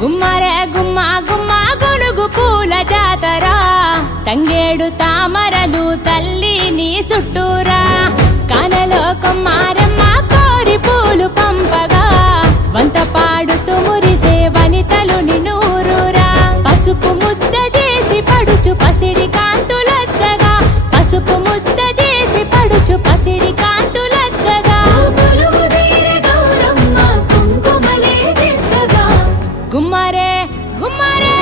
గుమ్మరే గుమ్మ గుమ్మ గొనుగు పూల జాతర తంగేడు తామరలు తల్లి నీ చుట్టూరా కానలో కొమ్మారమ్మ కోరి పూలు పంపగా వంత పాడుతూ మురిసే వనితలు నిన్నూరురా పసుపు ముద్ద చేసి పడుచు పసిడి కాంతులద్దగా పసుపు ముద్ద చేసి పడుచు పసిడి కాంతులద్దగా గుమ్మరే గుమ్మరే